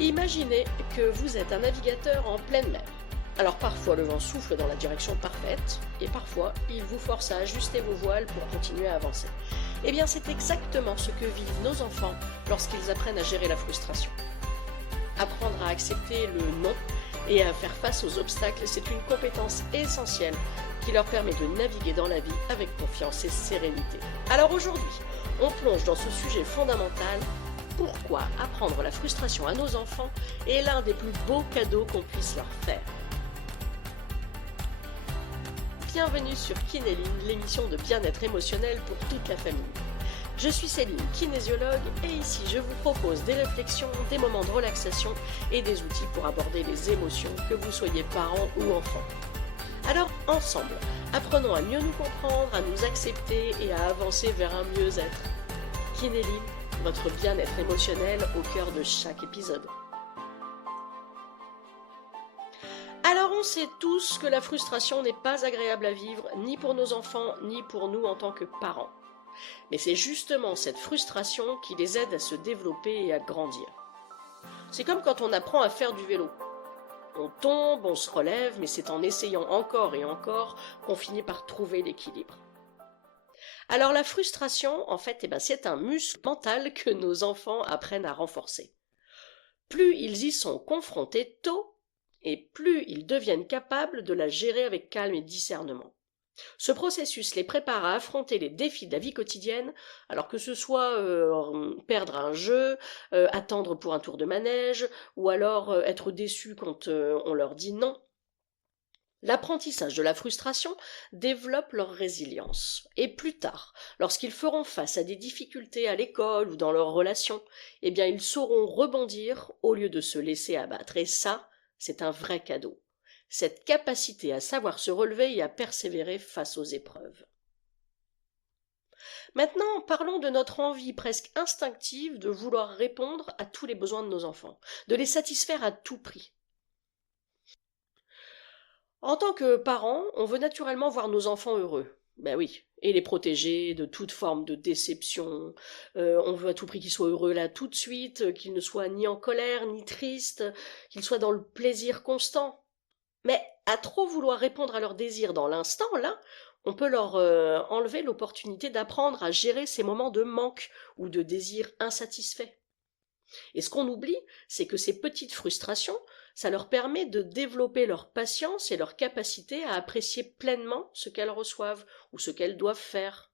Imaginez que vous êtes un navigateur en pleine mer. Alors parfois le vent souffle dans la direction parfaite et parfois il vous force à ajuster vos voiles pour continuer à avancer. Eh bien c'est exactement ce que vivent nos enfants lorsqu'ils apprennent à gérer la frustration. Apprendre à accepter le non et à faire face aux obstacles, c'est une compétence essentielle qui leur permet de naviguer dans la vie avec confiance et sérénité. Alors aujourd'hui, on plonge dans ce sujet fondamental. Pourquoi apprendre la frustration à nos enfants est l'un des plus beaux cadeaux qu'on puisse leur faire. Bienvenue sur Kinéline, l'émission de bien-être émotionnel pour toute la famille. Je suis Céline, kinésiologue, et ici je vous propose des réflexions, des moments de relaxation et des outils pour aborder les émotions, que vous soyez parents ou enfants. Alors ensemble, apprenons à mieux nous comprendre, à nous accepter et à avancer vers un mieux-être. Kinéline, votre bien-être émotionnel au cœur de chaque épisode. Alors on sait tous que la frustration n'est pas agréable à vivre, ni pour nos enfants, ni pour nous en tant que parents. Mais c'est justement cette frustration qui les aide à se développer et à grandir. C'est comme quand on apprend à faire du vélo. On tombe, on se relève, mais c'est en essayant encore et encore qu'on finit par trouver l'équilibre. Alors la frustration, en fait, c'est un muscle mental que nos enfants apprennent à renforcer. Plus ils y sont confrontés tôt, et plus ils deviennent capables de la gérer avec calme et discernement. Ce processus les prépare à affronter les défis de la vie quotidienne, alors que ce soit perdre un jeu, attendre pour un tour de manège, ou alors être déçu quand on leur dit non. L'apprentissage de la frustration développe leur résilience. Et plus tard, lorsqu'ils feront face à des difficultés à l'école ou dans leurs relations, ils sauront rebondir au lieu de se laisser abattre. Et ça, c'est un vrai cadeau. Cette capacité à savoir se relever et à persévérer face aux épreuves. Maintenant, parlons de notre envie presque instinctive de vouloir répondre à tous les besoins de nos enfants, de les satisfaire à tout prix. En tant que parents, on veut naturellement voir nos enfants heureux. Ben oui, et les protéger de toute forme de déception. On veut à tout prix qu'ils soient heureux là tout de suite, qu'ils ne soient ni en colère ni tristes, qu'ils soient dans le plaisir constant. Mais à trop vouloir répondre à leurs désirs dans l'instant, là, on peut leur enlever l'opportunité d'apprendre à gérer ces moments de manque ou de désir insatisfait. Et ce qu'on oublie, c'est que ces petites frustrations, ça leur permet de développer leur patience et leur capacité à apprécier pleinement ce qu'elles reçoivent ou ce qu'elles doivent faire.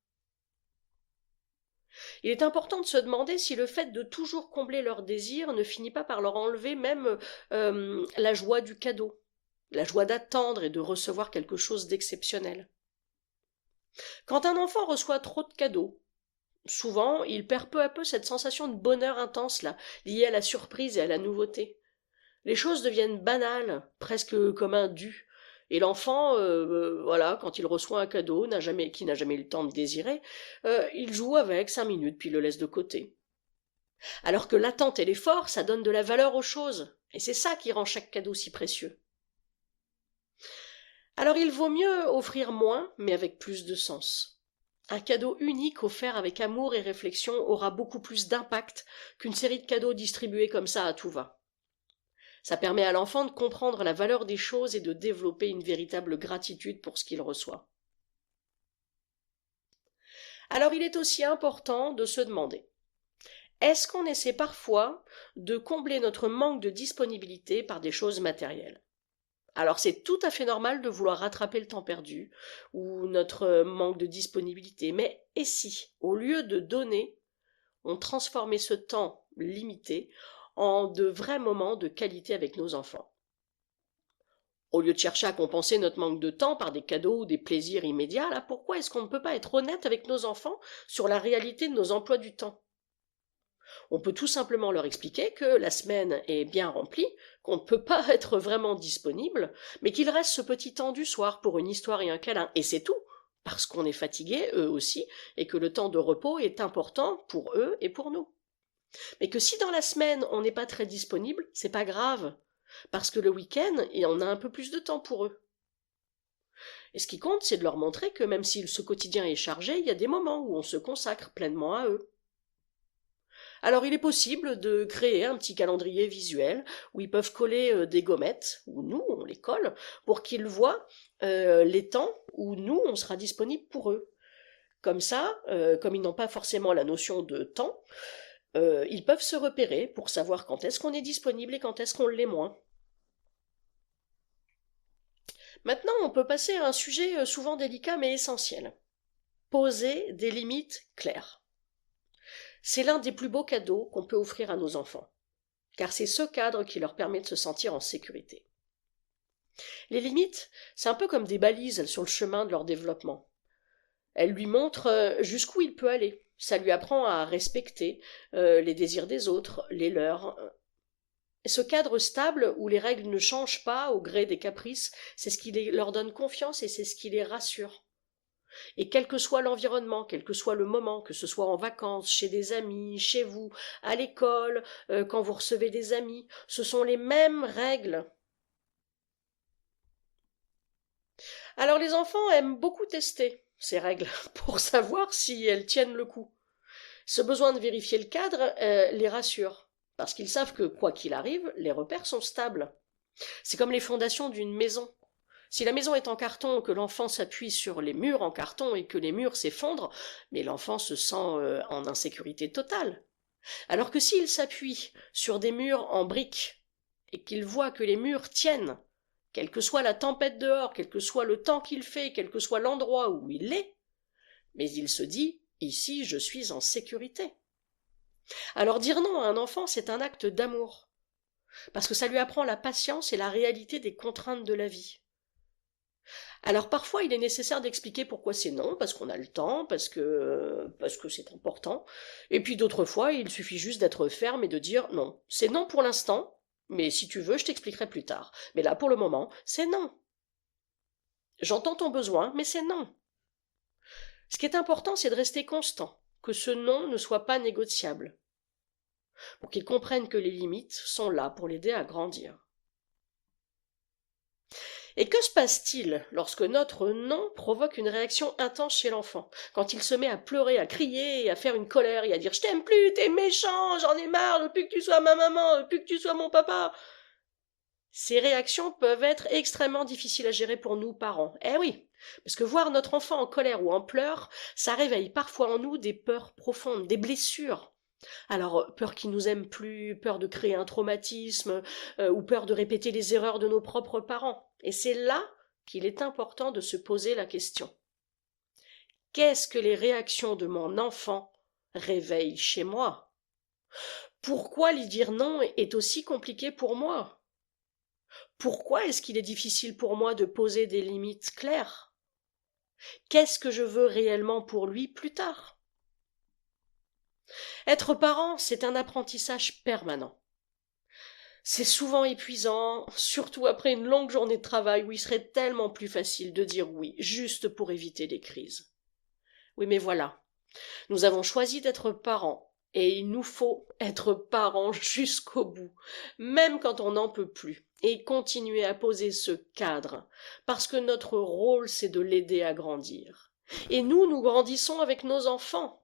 Il est important de se demander si le fait de toujours combler leurs désirs ne finit pas par leur enlever même la joie du cadeau, la joie d'attendre et de recevoir quelque chose d'exceptionnel. Quand un enfant reçoit trop de cadeaux, souvent il perd peu à peu cette sensation de bonheur intense là, liée à la surprise et à la nouveauté. Les choses deviennent banales, presque comme un dû. Et l'enfant, quand il reçoit un cadeau qui n'a jamais eu le temps de désirer, il joue avec 5 minutes puis le laisse de côté. Alors que l'attente et l'effort, ça donne de la valeur aux choses. Et c'est ça qui rend chaque cadeau si précieux. Alors il vaut mieux offrir moins, mais avec plus de sens. Un cadeau unique offert avec amour et réflexion aura beaucoup plus d'impact qu'une série de cadeaux distribués comme ça à tout va. Ça permet à l'enfant de comprendre la valeur des choses et de développer une véritable gratitude pour ce qu'il reçoit. Alors il est aussi important de se demander, est-ce qu'on essaie parfois de combler notre manque de disponibilité par des choses matérielles ? Alors c'est tout à fait normal de vouloir rattraper le temps perdu ou notre manque de disponibilité, mais et si, au lieu de donner, on transformait ce temps limité en de vrais moments de qualité avec nos enfants? Au lieu de chercher à compenser notre manque de temps par des cadeaux ou des plaisirs immédiats, là, pourquoi est-ce qu'on ne peut pas être honnête avec nos enfants sur la réalité de nos emplois du temps? On peut tout simplement leur expliquer que la semaine est bien remplie, qu'on ne peut pas être vraiment disponible, mais qu'il reste ce petit temps du soir pour une histoire et un câlin, et c'est tout, parce qu'on est fatigué, eux aussi, et que le temps de repos est important pour eux et pour nous. Mais que si dans la semaine on n'est pas très disponible, c'est pas grave, parce que le week-end, on a un peu plus de temps pour eux. Et ce qui compte, c'est de leur montrer que même si ce quotidien est chargé, il y a des moments où on se consacre pleinement à eux. Alors il est possible de créer un petit calendrier visuel où ils peuvent coller des gommettes, ou nous on les colle, pour qu'ils voient les temps où nous on sera disponible pour eux. Comme ça, comme ils n'ont pas forcément la notion de temps, ils peuvent se repérer pour savoir quand est-ce qu'on est disponible et quand est-ce qu'on l'est moins. Maintenant, on peut passer à un sujet souvent délicat mais essentiel. Poser des limites claires. C'est l'un des plus beaux cadeaux qu'on peut offrir à nos enfants, car c'est ce cadre qui leur permet de se sentir en sécurité. Les limites, c'est un peu comme des balises sur le chemin de leur développement. Elles lui montrent jusqu'où il peut aller. Ça lui apprend à respecter les désirs des autres, les leurs. Ce cadre stable où les règles ne changent pas au gré des caprices, c'est ce qui leur donne confiance et c'est ce qui les rassure. Et quel que soit l'environnement, quel que soit le moment, que ce soit en vacances, chez des amis, chez vous, à l'école, quand vous recevez des amis, ce sont les mêmes règles. Alors les enfants aiment beaucoup tester ces règles pour savoir si elles tiennent le coup. Ce besoin de vérifier le cadre les rassure, parce qu'ils savent que, quoi qu'il arrive, les repères sont stables. C'est comme les fondations d'une maison. Si la maison est en carton, que l'enfant s'appuie sur les murs en carton et que les murs s'effondrent, mais l'enfant se sent en insécurité totale. Alors que s'il s'appuie sur des murs en briques et qu'il voit que les murs tiennent, quelle que soit la tempête dehors, quel que soit le temps qu'il fait, quel que soit l'endroit où il est, mais il se dit ici je suis en sécurité. Alors dire non à un enfant, c'est un acte d'amour, parce que ça lui apprend la patience et la réalité des contraintes de la vie. Alors parfois il est nécessaire d'expliquer pourquoi c'est non, parce qu'on a le temps, parce que c'est important, et puis d'autres fois il suffit juste d'être ferme et de dire non. C'est non pour l'instant, mais si tu veux je t'expliquerai plus tard. Mais là pour le moment, c'est non. J'entends ton besoin, mais c'est non. Ce qui est important, c'est de rester constant, que ce non ne soit pas négociable, pour qu'ils comprennent que les limites sont là pour l'aider à grandir. Et que se passe-t-il lorsque notre non provoque une réaction intense chez l'enfant, quand il se met à pleurer, à crier, à faire une colère et à dire « je t'aime plus, t'es méchant, j'en ai marre, je veux plus que tu sois ma maman, je veux plus que tu sois mon papa ». Ces réactions peuvent être extrêmement difficiles à gérer pour nous, parents. Eh oui, parce que voir notre enfant en colère ou en pleurs, ça réveille parfois en nous des peurs profondes, des blessures. Alors, peur qu'il nous aime plus, peur de créer un traumatisme, ou peur de répéter les erreurs de nos propres parents. Et c'est là qu'il est important de se poser la question. Qu'est-ce que les réactions de mon enfant réveillent chez moi? Pourquoi lui dire non est aussi compliqué pour moi? Pourquoi est-ce qu'il est difficile pour moi de poser des limites claires? Qu'est-ce que je veux réellement pour lui plus tard? Être parent, c'est un apprentissage permanent. C'est souvent épuisant, surtout après une longue journée de travail où il serait tellement plus facile de dire oui, juste pour éviter les crises. Oui, mais voilà, nous avons choisi d'être parents, et il nous faut être parents jusqu'au bout, même quand on n'en peut plus, et continuer à poser ce cadre, parce que notre rôle, c'est de l'aider à grandir. Et nous grandissons avec nos enfants.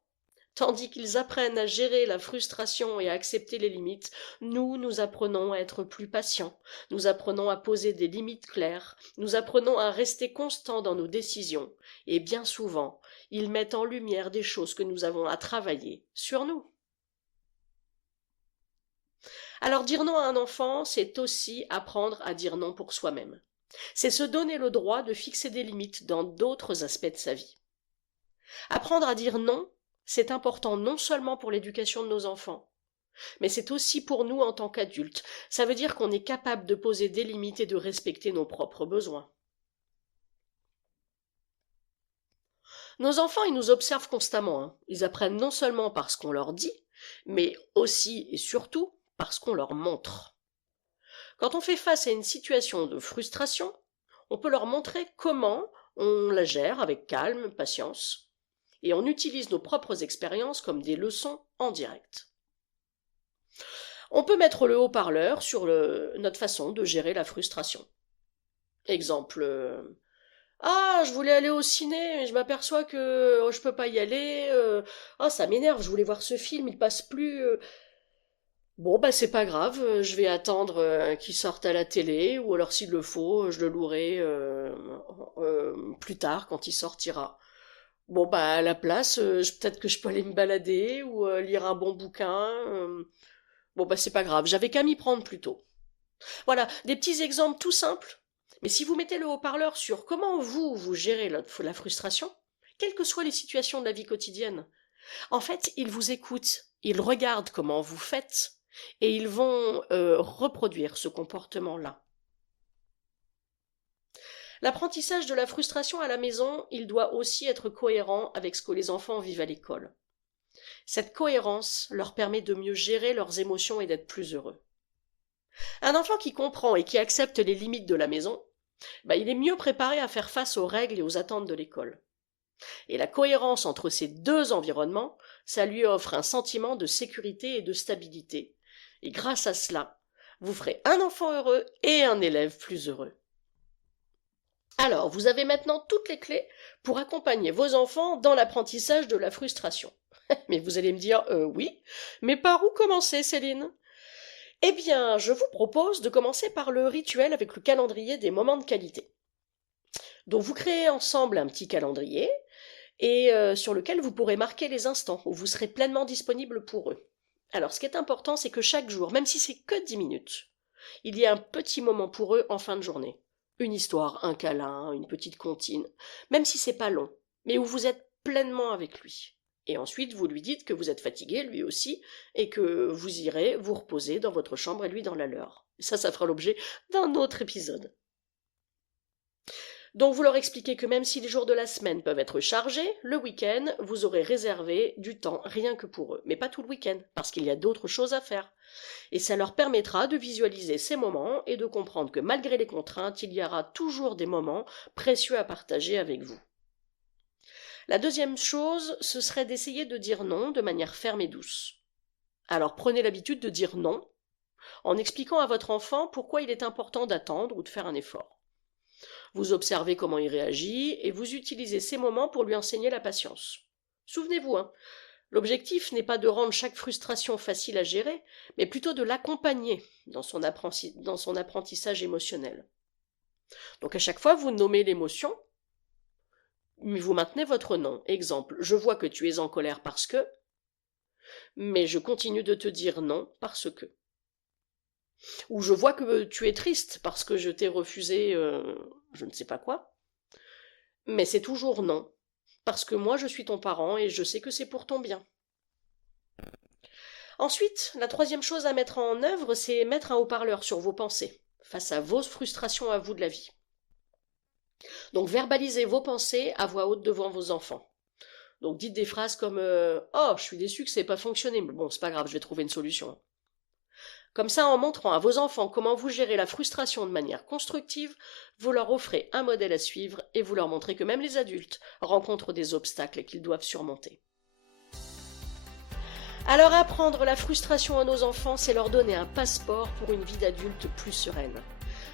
Tandis qu'ils apprennent à gérer la frustration et à accepter les limites, nous apprenons à être plus patients, nous apprenons à poser des limites claires, nous apprenons à rester constants dans nos décisions, et bien souvent, ils mettent en lumière des choses que nous avons à travailler sur nous. Alors dire non à un enfant, c'est aussi apprendre à dire non pour soi-même. C'est se donner le droit de fixer des limites dans d'autres aspects de sa vie. Apprendre à dire non, c'est important non seulement pour l'éducation de nos enfants, mais c'est aussi pour nous en tant qu'adultes. Ça veut dire qu'on est capable de poser des limites et de respecter nos propres besoins. Nos enfants, ils nous observent constamment, hein. Ils apprennent non seulement par ce qu'on leur dit, mais aussi et surtout par ce qu'on leur montre. Quand on fait face à une situation de frustration, on peut leur montrer comment on la gère avec calme, patience, et on utilise nos propres expériences comme des leçons en direct. On peut mettre le haut-parleur sur notre façon de gérer la frustration. Exemple, Ah, je voulais aller au ciné, mais je m'aperçois que je peux pas y aller. Ah, ça m'énerve, je voulais voir ce film, il passe plus. Bon, bah c'est pas grave, je vais attendre qu'il sorte à la télé, ou alors s'il le faut, je le louerai plus tard quand il sortira. Bon, bah à la place, peut-être que je peux aller me balader ou lire un bon bouquin. Bon, bah c'est pas grave, j'avais qu'à m'y prendre plus tôt. Voilà, des petits exemples tout simples. Mais si vous mettez le haut-parleur sur comment vous gérez la frustration, quelles que soient les situations de la vie quotidienne, en fait, ils vous écoutent, ils regardent comment vous faites et ils vont reproduire ce comportement-là. L'apprentissage de la frustration à la maison, il doit aussi être cohérent avec ce que les enfants vivent à l'école. Cette cohérence leur permet de mieux gérer leurs émotions et d'être plus heureux. Un enfant qui comprend et qui accepte les limites de la maison, bah, il est mieux préparé à faire face aux règles et aux attentes de l'école. Et la cohérence entre ces deux environnements, ça lui offre un sentiment de sécurité et de stabilité. Et grâce à cela, vous ferez un enfant heureux et un élève plus heureux. Alors, vous avez maintenant toutes les clés pour accompagner vos enfants dans l'apprentissage de la frustration. Mais vous allez me dire, oui, mais par où commencer, Céline? Eh bien, je vous propose de commencer par le rituel avec le calendrier des moments de qualité. Donc, vous créez ensemble un petit calendrier et sur lequel vous pourrez marquer les instants où vous serez pleinement disponible pour eux. Alors, ce qui est important, c'est que chaque jour, même si c'est que 10 minutes, il y a un petit moment pour eux en fin de journée. Une histoire, un câlin, une petite comptine, même si c'est pas long, mais où vous êtes pleinement avec lui. Et ensuite, vous lui dites que vous êtes fatigué, lui aussi, et que vous irez vous reposer dans votre chambre et lui dans la leur. Ça fera l'objet d'un autre épisode. Donc vous leur expliquez que même si les jours de la semaine peuvent être chargés, le week-end, vous aurez réservé du temps rien que pour eux. Mais pas tout le week-end, parce qu'il y a d'autres choses à faire. Et ça leur permettra de visualiser ces moments et de comprendre que malgré les contraintes, il y aura toujours des moments précieux à partager avec vous. La deuxième chose, ce serait d'essayer de dire non de manière ferme et douce. Alors prenez l'habitude de dire non en expliquant à votre enfant pourquoi il est important d'attendre ou de faire un effort. Vous observez comment il réagit et vous utilisez ces moments pour lui enseigner la patience. Souvenez-vous, hein, l'objectif n'est pas de rendre chaque frustration facile à gérer, mais plutôt de l'accompagner dans son apprentissage émotionnel. Donc à chaque fois, vous nommez l'émotion, mais vous maintenez votre nom. Exemple, je vois que tu es en colère parce que, mais je continue de te dire non parce que. Ou je vois que tu es triste parce que je t'ai refusé je ne sais pas quoi, mais c'est toujours non. Parce que moi je suis ton parent et je sais que c'est pour ton bien. Ensuite, la troisième chose à mettre en œuvre, c'est mettre un haut-parleur sur vos pensées, face à vos frustrations à vous de la vie. Donc verbalisez vos pensées à voix haute devant vos enfants. Donc dites des phrases comme oh, je suis déçu que ça n'ait pas fonctionné, mais bon, c'est pas grave, je vais trouver une solution. Comme ça, en montrant à vos enfants comment vous gérez la frustration de manière constructive, vous leur offrez un modèle à suivre et vous leur montrez que même les adultes rencontrent des obstacles qu'ils doivent surmonter. Alors apprendre la frustration à nos enfants, c'est leur donner un passeport pour une vie d'adulte plus sereine.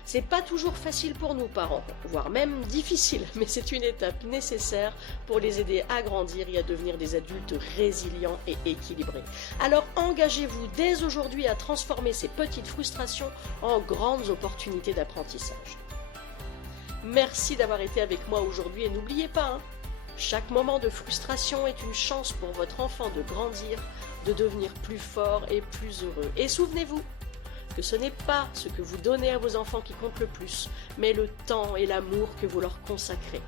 C'est pas toujours facile pour nous parents, voire même difficile, mais c'est une étape nécessaire pour les aider à grandir et à devenir des adultes résilients et équilibrés. Alors engagez-vous dès aujourd'hui à transformer ces petites frustrations en grandes opportunités d'apprentissage. Merci d'avoir été avec moi aujourd'hui et n'oubliez pas, chaque moment de frustration est une chance pour votre enfant de grandir, de devenir plus fort et plus heureux. Et souvenez-vous que ce n'est pas ce que vous donnez à vos enfants qui compte le plus, mais le temps et l'amour que vous leur consacrez.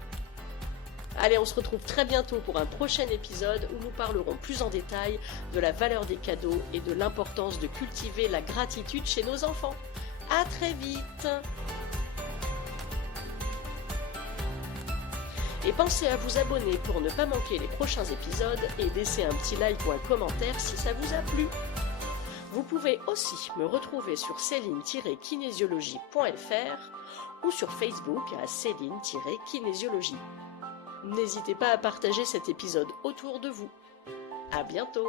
Allez, on se retrouve très bientôt pour un prochain épisode où nous parlerons plus en détail de la valeur des cadeaux et de l'importance de cultiver la gratitude chez nos enfants. À très vite! Et pensez à vous abonner pour ne pas manquer les prochains épisodes et laisser un petit like ou un commentaire si ça vous a plu. Vous pouvez aussi me retrouver sur céline-kinésiologie.fr ou sur Facebook à Céline-kinésiologie. N'hésitez pas à partager cet épisode autour de vous. À bientôt!